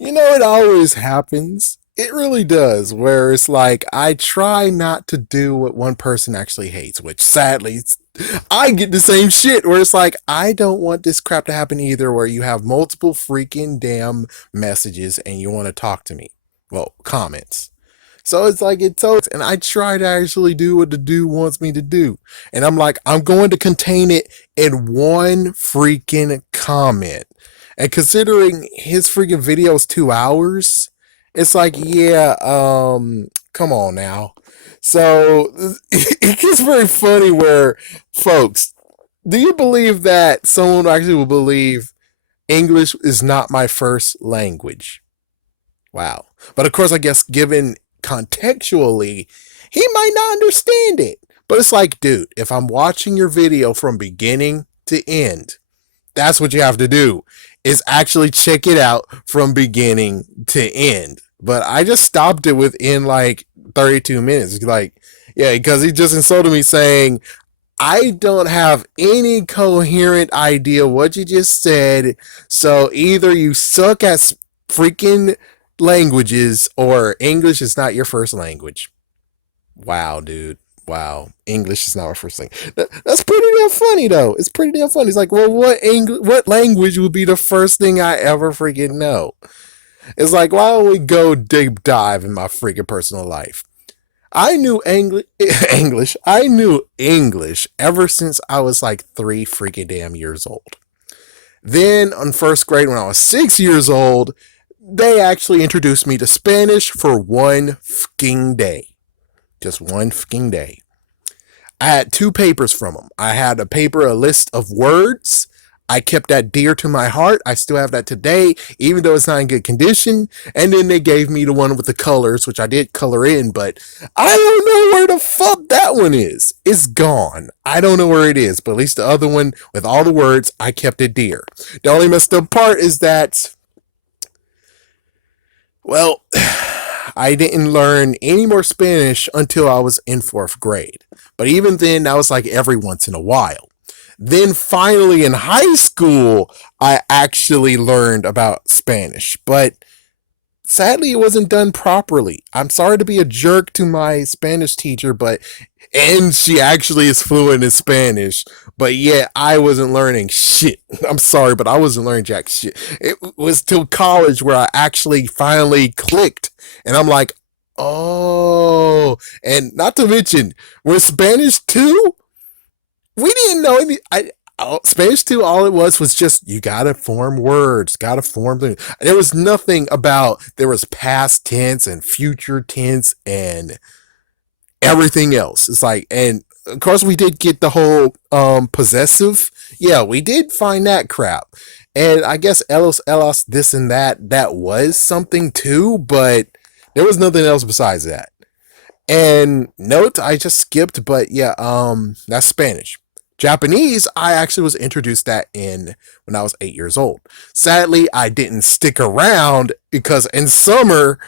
It always happens. It really does, where it's like I try not to do what one person actually hates, which sadly I get the same shit where it's like I don't want this crap to happen either, where you have multiple freaking damn messages and you want to talk to me. Well, comments. So it's like and I try to actually do what the dude wants me to do. And I'm like, I'm going to contain it in one freaking comment. And considering his freaking video is 2 hours, it's like, yeah, come on now. So it gets very funny where, folks, do you believe that someone actually will believe English is not my first language? Wow. But of course, I guess given contextually, he might not understand it. But it's like, dude, if I'm watching your video from beginning to end, that's what you have to do, is actually check it out from beginning to end. But I just stopped it within like 32 minutes. Like, yeah, because he just insulted me saying, I don't have any coherent idea what you just said. So either you suck at freaking languages or English is not your first language. Wow, dude. Wow, English is not our first thing. That's pretty damn funny, though. It's pretty damn funny. It's like, well, what language would be the first thing I ever freaking know? It's like, why don't we go deep dive in my freaking personal life? I knew English. English. I knew English ever since I was like 3 freaking damn years old. Then, on first grade, when I was 6 years old, they actually introduced me to Spanish for one fucking day. Just one fucking day. I had two papers from them. I had a list of words. I kept that dear to my heart. I still have that today, even though it's not in good condition. And then they gave me the one with the colors, which I did color in, but I don't know where the fuck that one is. It's gone. I don't know where it is, but at least the other one with all the words, I kept it dear. The only messed up part is that, well, I didn't learn any more Spanish until I was in fourth grade. But even then, that was like every once in a while. Then finally in high school, I actually learned about Spanish. But sadly, it wasn't done properly. I'm sorry to be a jerk to my Spanish teacher, and she actually is fluent in Spanish, but yeah, I wasn't learning shit. I'm sorry, but I wasn't learning jack shit. It was till college where I actually finally clicked, and I'm like, oh, and not to mention, with Spanish too, we didn't know any. Spanish too, all it was just you gotta form words, gotta form things. There was nothing about there was past tense and future tense and everything else. It's like, and of course we did get the whole possessive. Yeah, we did find that crap. And I guess Elos, this and that was something too, but there was nothing else besides that. And note, I just skipped, but yeah, that's Spanish. Japanese, I actually was introduced that in when I was 8 years old. Sadly, I didn't stick around because in summer,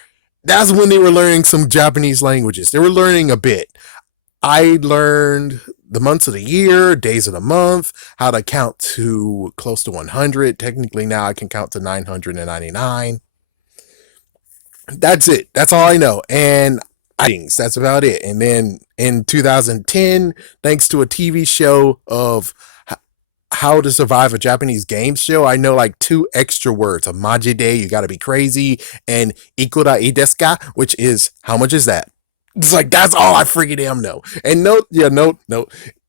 that's when they were learning some Japanese languages. They were learning a bit. I learned the months of the year, days of the month, how to count to close to 100. Technically, now I can count to 999. That's it. That's all I know. And that's about it. And then in 2010, thanks to a TV show of how to survive a Japanese game show, I know like two extra words: a majide, you gotta be crazy, and ikura ii desu ka, which is how much is that? It's like that's all I freaking damn know. And note.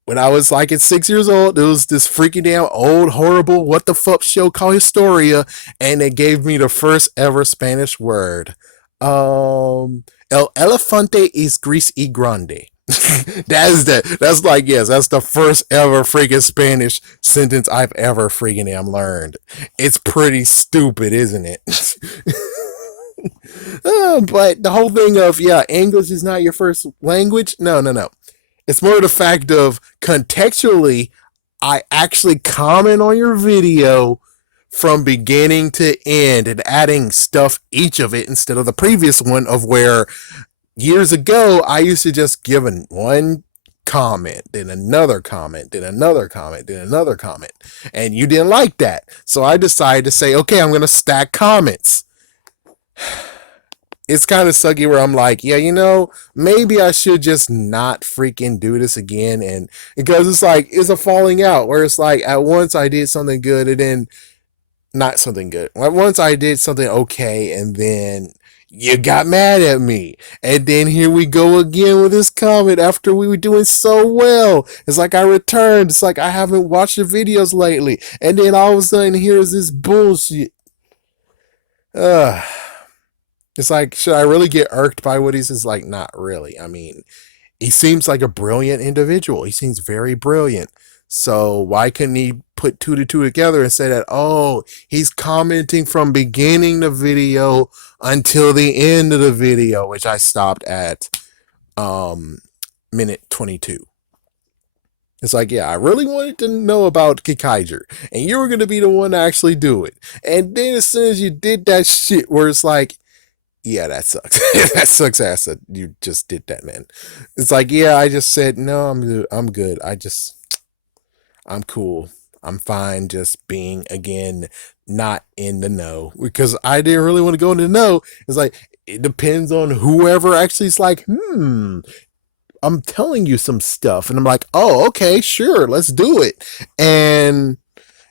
When I was like at 6 years old, there was this freaking damn old horrible what the fuck show called Historia, and it gave me the first ever Spanish word. El elefante is gris y grande. That's like, yes, that's the first ever freaking Spanish sentence I've ever freaking damn learned. It's pretty stupid, isn't it? But the whole thing of, yeah, English is not your first language. No. It's more the fact of contextually, I actually comment on your video from beginning to end and adding stuff each of it instead of the previous one of where years ago I used to just give one comment, then another comment, then another comment, then another comment. And you didn't like that. So I decided to say, okay, I'm going to stack comments. it's kind of sucky where I'm like, yeah, maybe I should just not freaking do this again. And because it's like, it's a falling out where it's like, at once I did something good and then not something good. Like once I did something okay and then you got mad at me. And then here we go again with this comment after we were doing so well. It's like I returned. It's like I haven't watched the videos lately. And then all of a sudden here's this bullshit. Ugh. It's like, should I really get irked by what he says? Like, not really. I mean, he seems like a brilliant individual. He seems very brilliant. So why couldn't he put two to two together and say that, oh, he's commenting from beginning the video until the end of the video, which I stopped at minute 22. It's like, yeah, I really wanted to know about Kikaiger, and you were going to be the one to actually do it. And then as soon as you did that shit where it's like, yeah, that sucks. That sucks ass that you just did that, man. It's like, yeah, I just said, no, I'm good. I'm cool. I'm fine just being, again, not in the know. Because I didn't really want to go into the know. It's like, it depends on whoever actually is like, I'm telling you some stuff. And I'm like, oh, okay, sure, let's do it. And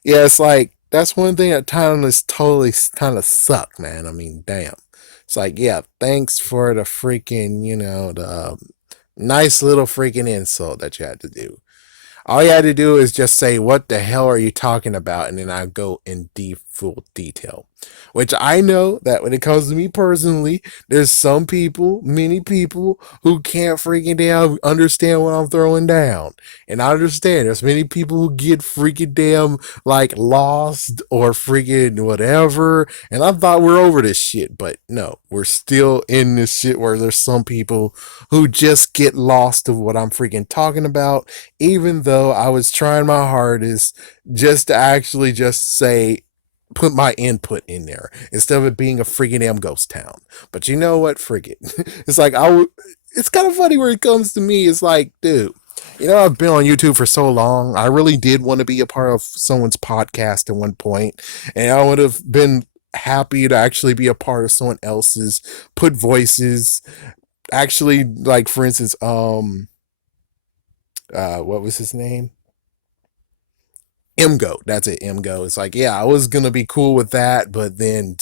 yeah, it's like, that's one thing that time is totally kind of suck, man. I mean, damn. It's like, yeah, thanks for the freaking, the nice little freaking insult that you had to do. All you had to do is just say, what the hell are you talking about? And then I go in full detail. Which I know that when it comes to me personally, there's some people, many people, who can't freaking damn understand what I'm throwing down. And I understand there's many people who get freaking damn like lost or freaking whatever. And I thought we're over this shit, but no, we're still in this shit where there's some people who just get lost of what I'm freaking talking about, even though I was trying my hardest just to actually just say, put my input in there instead of it being a freaking damn ghost town. But you know what? Frig it. It's like, it's kind of funny where it comes to me. It's like, dude, I've been on YouTube for so long. I really did want to be a part of someone's podcast at one point, and I would have been happy to actually be a part of someone else's, put voices. Actually, like for instance, what was his name? MGO. That's it. MGO. It's like, yeah, I was gonna be cool with that, but then,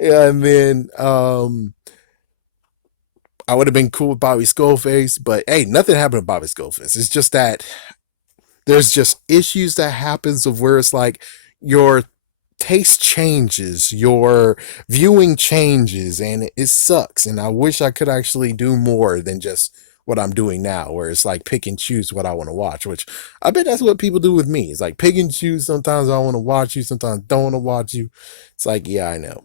yeah, and then, I would have been cool with Bobby Skullface, but hey, nothing happened to Bobby Skullface. It's just that there's just issues that happens of where it's like your taste changes, your viewing changes, and it sucks. And I wish I could actually do more than just what I'm doing now, where it's like pick and choose what I want to watch, which I bet that's what people do with me. It's like pick and choose. Sometimes I want to watch you, sometimes I don't want to watch you. It's like, yeah, I know.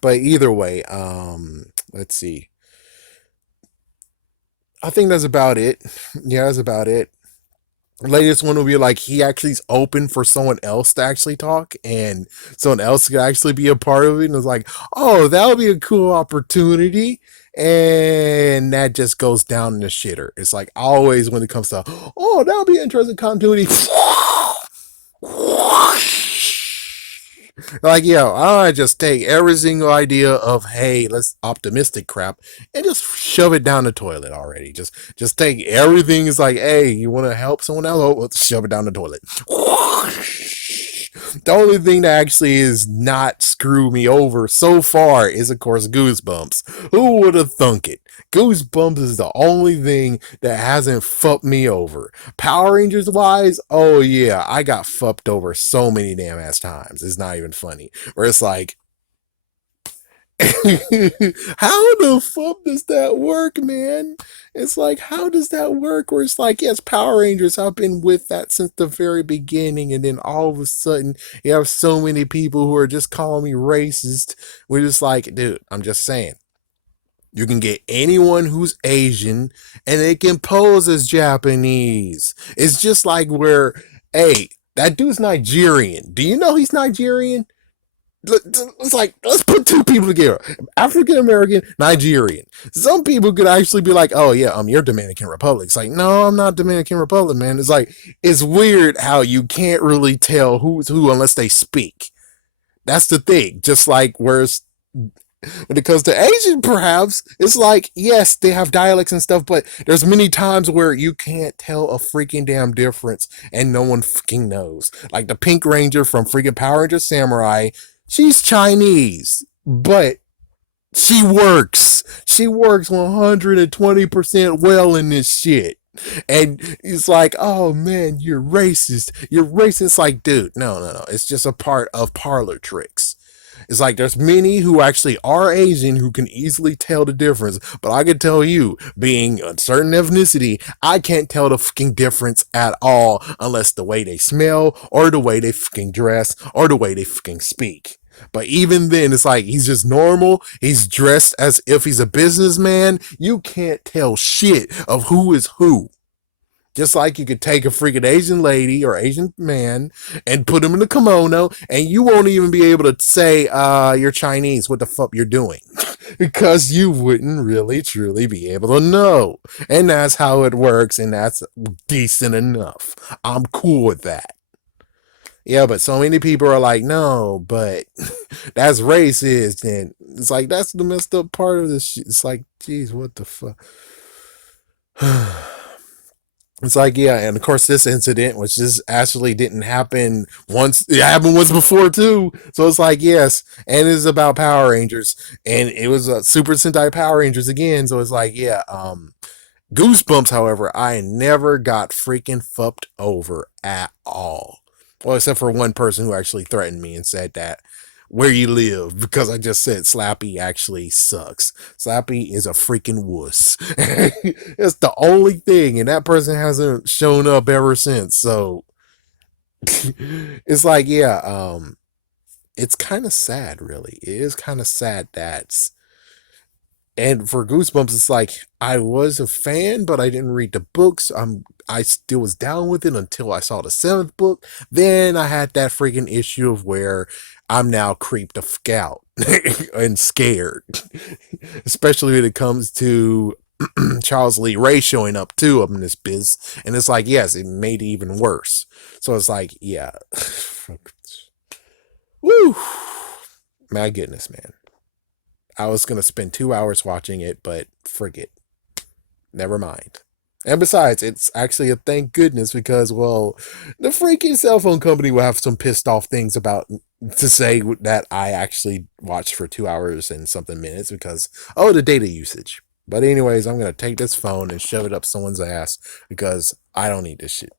But either way, let's see. I think that's about it. Yeah, that's about it. Latest one will be like he actually is open for someone else to actually talk and someone else could actually be a part of it. And it's like, oh, that would be a cool opportunity. And that just goes down in the shitter. It's like always when it comes to, oh, that would be interesting continuity. Like, yo, I just take every single idea of, hey, let's optimistic crap and just shove it down the toilet already. Just take everything. It's like, hey, you want to help someone else? Oh, let's shove it down the toilet. The only thing that actually is not screw me over so far is, of course, Goosebumps. Who would have thunk it? Goosebumps is the only thing that hasn't fucked me over. Power Rangers wise, oh yeah, I got fucked over so many damn ass times. It's not even funny. Where it's like, how the fuck does that work, man? It's like, how does that work? Where it's like, yes, Power Rangers, I've been with that since the very beginning, and then all of a sudden, you have so many people who are just calling me racist. We're just like, dude, I'm just saying. You can get anyone who's Asian and they can pose as Japanese. It's just like where, hey, that dude's Nigerian. Do you know he's Nigerian? It's like, let's put two people together, African American, Nigerian. Some people could actually be like, oh yeah, you're Dominican Republic. It's like, no, I'm not Dominican Republic, man. It's like, it's weird how you can't really tell who's who unless they speak. That's the thing. Just like whereas when it comes to Asian, perhaps it's like yes, they have dialects and stuff, but there's many times where you can't tell a freaking damn difference, and no one fucking knows. Like the Pink Ranger from freaking Power Ranger Samurai, she's Chinese, but she works. She works 120% well in this shit. And it's like, oh man, you're racist. You're racist. It's like, dude, no, no, no. It's just a part of parlor tricks. It's like there's many who actually are Asian who can easily tell the difference. But I can tell you, being a certain ethnicity, I can't tell the fucking difference at all unless the way they smell or the way they fucking dress or the way they fucking speak. But even then, it's like he's just normal. He's dressed as if he's a businessman. You can't tell shit of who is who. Just like you could take a freaking Asian lady or Asian man and put him in a kimono, and you won't even be able to say, you're Chinese, what the fuck you're doing. Because you wouldn't really truly be able to know. And that's how it works, and that's decent enough. I'm cool with that. Yeah, but so many people are like, no, but that's racist. And it's like, that's the messed up part of this shit. It's like, geez, what the fuck? It's like, yeah, and of course, this incident, which this actually didn't happen once, it happened once before too. So it's like, yes, and it's about Power Rangers, and it was Super Sentai Power Rangers again. So it's like, yeah, Goosebumps, however, I never got freaking fucked over at all. Well, except for one person who actually threatened me and said that where you live because I just said Slappy actually sucks. Slappy is a freaking wuss. It's the only thing, and that person hasn't shown up ever since. So it's like, yeah, it's kind of sad, really. It is kind of sad that and for Goosebumps, it's like I was a fan, but I didn't read the books. I still was down with it until I saw the seventh book. Then I had that freaking issue of where I'm now creeped the fuck out and scared, especially when it comes to Charles Lee Ray showing up too up in this biz. And it's like, yes, it made it even worse. So it's like, yeah, woo, my goodness, man. I was gonna spend 2 hours watching it, but forget. Never mind. And besides, it's actually a thank goodness because, well, the freaking cell phone company will have some pissed off things about to say that I actually watched for 2 hours and something minutes because, oh, the data usage. But anyways, I'm gonna take this phone and shove it up someone's ass because I don't need this shit.